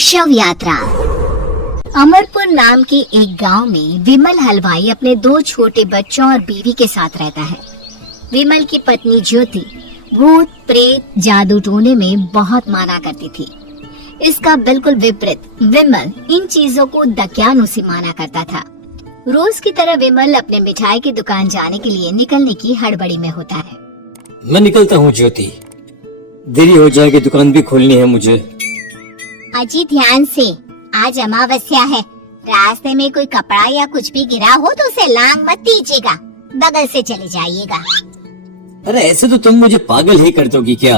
शव यात्रा। अमरपुर नाम के एक गांव में विमल हलवाई अपने 2 छोटे बच्चों और बीवी के साथ रहता है। विमल की पत्नी ज्योति भूत प्रेत जादू टोने में बहुत माना करती थी। इसका बिल्कुल विपरीत विमल इन चीजों को दकियानुसी माना करता था। रोज की तरह विमल अपने मिठाई की दुकान जाने के लिए निकलने की हड़बड़ी में होता है। मैं निकलता हूँ ज्योति, देरी हो जाएगी, दुकान भी खोलनी है मुझे। अजी ध्यान से, आज अमावस्या है। रास्ते में कोई कपड़ा या कुछ भी गिरा हो तो उसे लांग मत दीजिएगा, बगल से चले जाइएगा। अरे ऐसे तो तुम मुझे पागल ही कर दोगी क्या?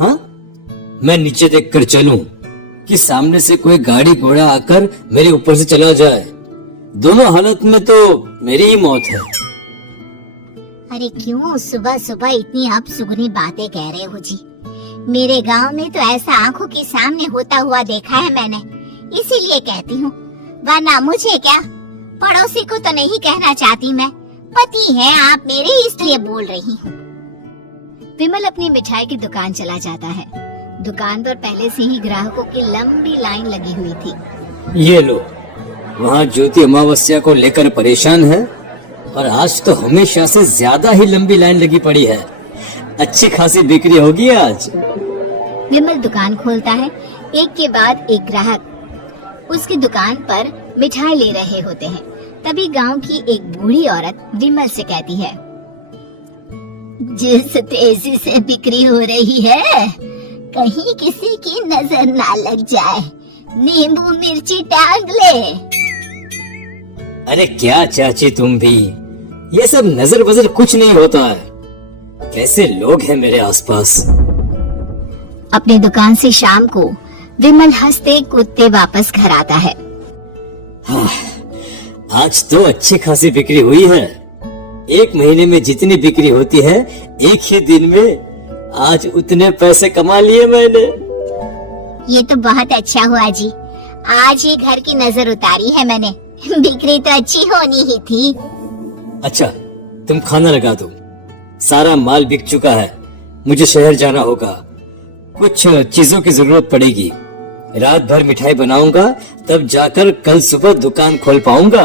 हाँ, मैं नीचे देख कर चलूं कि सामने से कोई गाड़ी घोड़ा आकर मेरे ऊपर से चला जाए? दोनों हालत में तो मेरी ही मौत है। अरे क्यों सुबह सुबह इतनी अपशुगनी बातें कह रहे हो जी? मेरे गांव में तो ऐसा आंखों के सामने होता हुआ देखा है मैंने, इसीलिए कहती हूँ, वरना मुझे क्या, पड़ोसी को तो नहीं कहना चाहती मैं, पति है आप मेरे इसलिए बोल रही हूँ। विमल अपनी मिठाई की दुकान चला जाता है। दुकान पर पहले से ही ग्राहकों की लंबी लाइन लगी हुई थी। ये लो, वहाँ ज्योति अमावस्या को लेकर परेशान है और आज तो हमेशा से ज्यादा ही लंबी लाइन लगी पड़ी है। अच्छी खासी बिक्री होगी आज। विमल दुकान खोलता है। एक के बाद एक ग्राहक उसकी दुकान पर मिठाई ले रहे होते हैं। तभी गांव की एक बूढ़ी औरत विमल से कहती है, जिस तेजी से बिक्री हो रही है, कहीं किसी की नजर ना लग जाए, नींबू मिर्ची टांग ले। अरे क्या चाची तुम भी, ये सब नजर बजर कुछ नहीं होता है। कैसे लोग हैं मेरे आसपास। अपनी दुकान से शाम को विमल हंसते कूदते वापस घर आता है। हाँ, आज तो अच्छी खासी बिक्री हुई है। एक महीने में जितनी बिक्री होती है, एक ही दिन में आज उतने पैसे कमा लिए मैंने। ये तो बहुत अच्छा हुआ जी, आज ही घर की नजर उतारी है मैंने। बिक्री तो अच्छी होनी ही थी। अच्छा, तुम खाना लगा दो, सारा माल बिक चुका है। मुझे शहर जाना होगा, कुछ चीजों की जरूरत पड़ेगी। रात भर मिठाई बनाऊंगा, तब जाकर कल सुबह दुकान खोल पाऊंगा।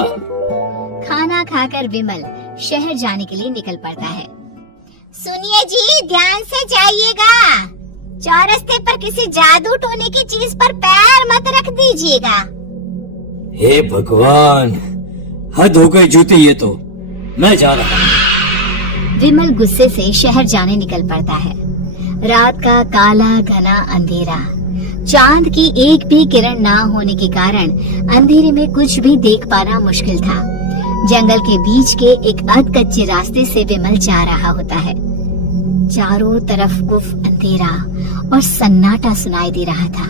खाना खाकर विमल शहर जाने के लिए निकल पड़ता है। सुनिए जी, ध्यान से जाइएगा, चौरस्ते पर किसी जादू टोने की चीज पर पैर मत रख दीजिएगा। हे भगवान, हद हो गई ज्योति, ये तो मैं जा रहा हूँ। विमल गुस्से से शहर जाने निकल पड़ता है। रात का काला घना अंधेरा, चांद की एक भी किरण ना होने के कारण अंधेरे में कुछ भी देख पाना मुश्किल था। जंगल के बीच के एक अध कच्चे रास्ते से विमल जा रहा होता है। चारों तरफ गुफ अंधेरा और सन्नाटा सुनाई दे रहा था,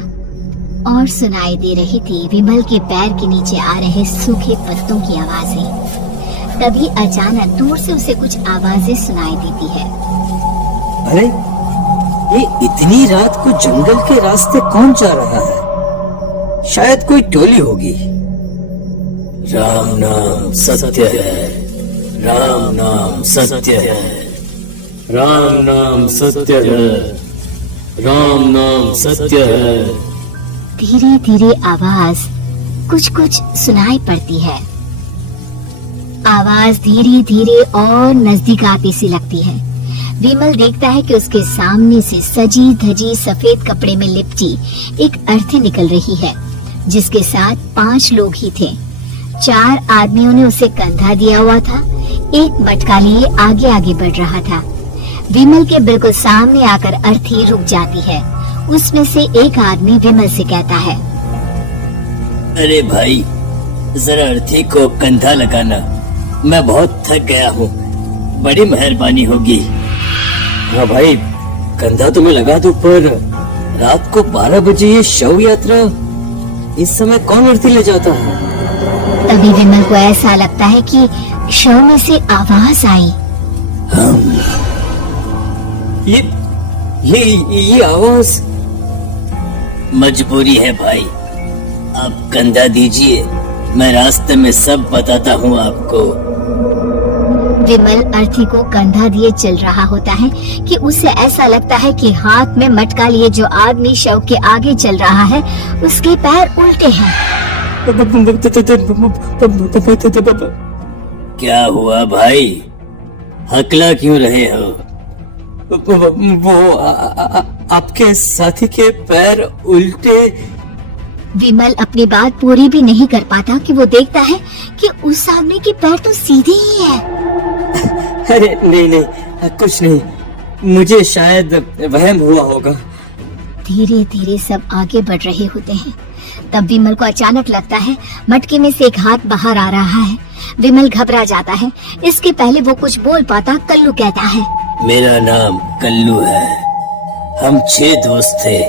और सुनाई दे रही थी विमल के पैर के नीचे आ रहे सूखे पत्तों की आवाजें। तभी अचानक दूर से उसे कुछ आवाजें सुनाई देती है। अरे, ये इतनी रात को जंगल के रास्ते कौन जा रहा है? शायद कोई टोली होगी। राम नाम सत्य है, राम नाम सत्य है, राम नाम सत्य है, राम नाम सत्य है। धीरे धीरे आवाज कुछ कुछ सुनाई पड़ती है। आवाज धीरे धीरे और नजदीक आती सी लगती है। विमल देखता है कि उसके सामने से सजी धजी सफेद कपड़े में लिपटी एक अर्थी निकल रही है, जिसके साथ 5 लोग ही थे। 4 आदमियों ने उसे कंधा दिया हुआ था। एक मटका लिए आगे आगे बढ़ रहा था। विमल के बिल्कुल सामने आकर अर्थी रुक जाती है। उसमें से एक आदमी विमल से कहता है, अरे भाई, जरा अर्थी को कंधा लगाना, मैं बहुत थक गया हूँ, बड़ी मेहरबानी होगी। हाँ भाई, कंधा तो मैं लगा दूं, पर रात को 12 बजे ये शव यात्रा, इस समय कौन अर्थी ले जाता है? तभी विमल को ऐसा लगता है कि शव में से आवाज आई। ये आवाज। मजबूरी है भाई, आप कंधा दीजिए, मैं रास्ते में सब बताता हूँ आपको। विमल अर्थी को कंधा दिए चल रहा होता है कि उसे ऐसा लगता है कि हाथ में मटका लिए जो आदमी शव के आगे चल रहा है उसके पैर उल्टे हैं। क्या हुआ भाई, हकला क्यों रहे हो? वो आपके साथी के पैर उल्टे। विमल अपनी बात पूरी भी नहीं कर पाता कि वो देखता है कि उस आदमी के पैर तो सीधे ही है। अरे नहीं, कुछ नहीं, मुझे शायद वहम हुआ होगा। धीरे धीरे सब आगे बढ़ रहे होते हैं। तब विमल को अचानक लगता है मटके में से एक हाथ बाहर आ रहा है। विमल घबरा जाता है। इसके पहले वो कुछ बोल पाता, कल्लू कहता है, मेरा नाम कल्लू है। हम 6 दोस्त थे,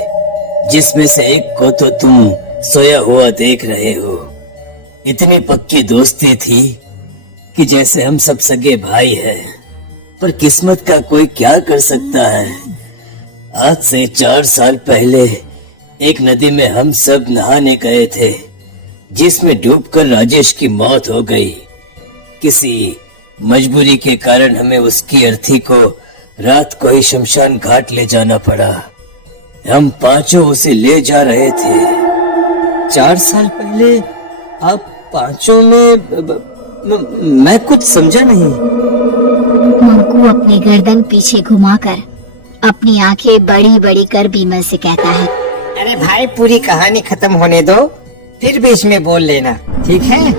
जिसमें से एक को तो तुम सोया हुआ देख रहे हो। इतनी पक्की दोस्ती थी कि जैसे हम सब सगे भाई हैं। पर किस्मत का कोई क्या कर सकता है। आज से 4 साल पहले एक नदी में हम सब नहाने गए थे, जिसमें डूबकर राजेश की मौत हो गई। किसी मजबूरी के कारण हमें उसकी अर्थी को रात को ही शमशान घाट ले जाना पड़ा। हम 5 उसे ले जा रहे थे। 4 साल पहले आप 5 में मैं कुछ समझा नहीं। मंकू अपनी गर्दन पीछे घुमाकर अपनी आंखें बड़ी बड़ी कर विमल से कहता है, अरे भाई पूरी कहानी खत्म होने दो, फिर बीच में बोल लेना, ठीक है?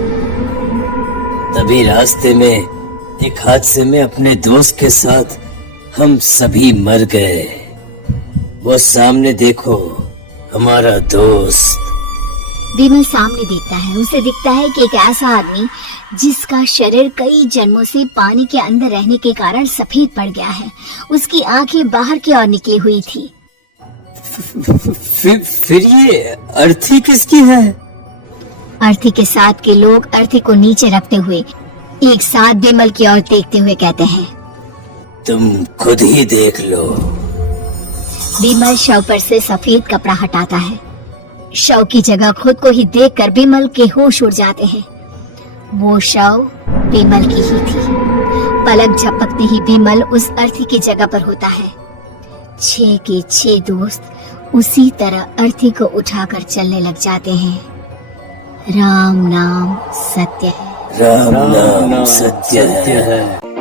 तभी रास्ते में एक हादसे में अपने दोस्त के साथ हम सभी मर गए। वो सामने देखो, हमारा दोस्त। विमल सामने देखता है। उसे दिखता है कि एक ऐसा आदमी जिसका शरीर कई जन्मों से पानी के अंदर रहने के कारण सफेद पड़ गया है। उसकी आंखें बाहर की ओर निकली हुई थी। फिर ये अर्थी किसकी है? अर्थी के साथ के लोग अर्थी को नीचे रखते हुए एक साथ विमल की ओर देखते हुए कहते हैं, तुम खुद ही देख लो। विमल शव पर से सफेद कपड़ा हटाता है। शव की जगह खुद को ही देखकर विमल के होश उड़ जाते हैं। वो शव विमल की ही थी। पलक झपकते ही विमल उस अर्थी की जगह पर होता है। 6 के 6 दोस्त उसी तरह अर्थी को उठाकर चलने लग जाते हैं। राम नाम सत्य है। राम नाम सत्य है।